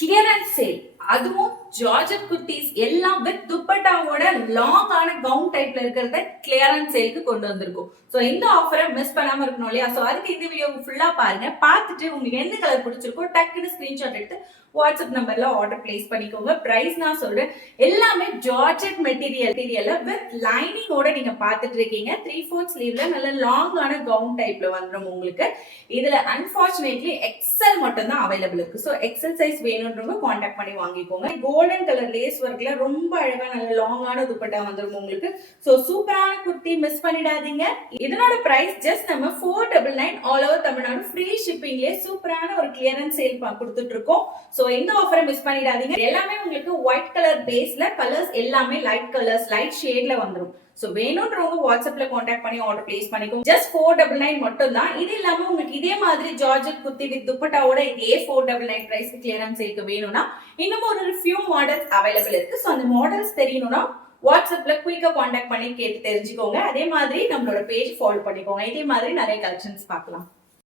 Clearance sale, அதுவும் georgette kurtis எல்லாம் with துப்பட்டாவோட long ஆன கவுன் டைப்ல இருக்கிறத கிளியரன்ஸ் சேலுக்கு கொண்டு வந்திருக்கும். சோ இந்த ஆஃபரை மிஸ் பண்ணாம இருக்கணும் இல்லையா? சோ அதுக்கு இந்த வீடியோ ஃபுல்லா பாருங்க. பார்த்துட்டு உங்களுக்கு எந்த கலர் பிடிச்சிருக்கோ டக்குன்னு ஸ்கிரீன்ஷாட் எடுத்து வாட்ஸ்அப் நம்பர்ல ஆர்டர் பிளேஸ் பண்ணிக்கோங்க. பிரைஸ் நான் சொல்றேன், எல்லாமே ஜார்ஜெட் மெட்டீரியல்ல வித் லைனிங்கோட நீங்க பார்த்துட்டு இருக்கீங்க. 3/4 ஸ்லீவ்ல நல்ல லாங்கான கவுன் டைப்ல வந்துடும் உங்களுக்கு. இதுல அன்பார்ச்சுனேட்லி எக்ஸல் மட்டும் தான் அவைலபிள் இருக்கு. சோ எக்ஸல் சைஸ் வேணும்ன்றவங்க கான்டாக்ட் பண்ணி வாங்கிக்கோங்க. கோல்டன் கலர் லேஸ் ஒர்க்ல ரொம்ப அழகா நல்ல லாங்கான துப்பட்டா வந்துடும் உங்களுக்கு. சோ சூப்பரான குர்த்தி, மிஸ் பண்ணிடாதீங்க. இதனோட பிரைஸ் ஜஸ்ட் நம்ம 499 ஆல் ஓவர் தமிழ்நாடு ஃப்ரீ ஷிப்பிங்லயே சூப்பரான ஒரு கிளியரன்ஸ் சேல் கொடுத்துட்டு இருக்கோம். சோ இந்த ஆஃபரை மிஸ் பண்ணிடாதீங்க. எல்லாமே உங்களுக்கு ஒயிட் கலர் பேஸ்ல, கலர்ஸ் எல்லாமே லைட் கலர்ஸ், லைட் ஷேட்ல வந்துடும். சோ வேணும்ன்றவங்க வாட்ஸ்அப்ல கான்டாக்ட் பண்ணி ஆர்டர் பிளேஸ் பண்ணிக்கோங்க. ஜஸ்ட் 499 மட்டும் தான். இது இல்லாம உங்களுக்கு இதே மாதிரி ஜார்ஜெட் குர்த்தி வித் துப்பட்டாவோட இதே 499 பிரைஸ் கிளியரன்ஸ் சேல்க்கு வேணும்னா இன்னும் ஒரு ஃபியூ மாடல்ஸ் அவைலபிள் இருக்கு. சோ அந்த மாடல்ஸ் தெரியணும்னா வாட்ஸ்அப்ல குயிக்கா கான்டாக்ட் பண்ணி கேட்டு தெரிஞ்சுக்கோங்க. அதே மாதிரி நம்மளோட பேஜ் ஃபாலோ பண்ணிக்கோங்க. இதே மாதிரி நிறைய கலெக்ஷன்ஸ் பார்க்கலாம்.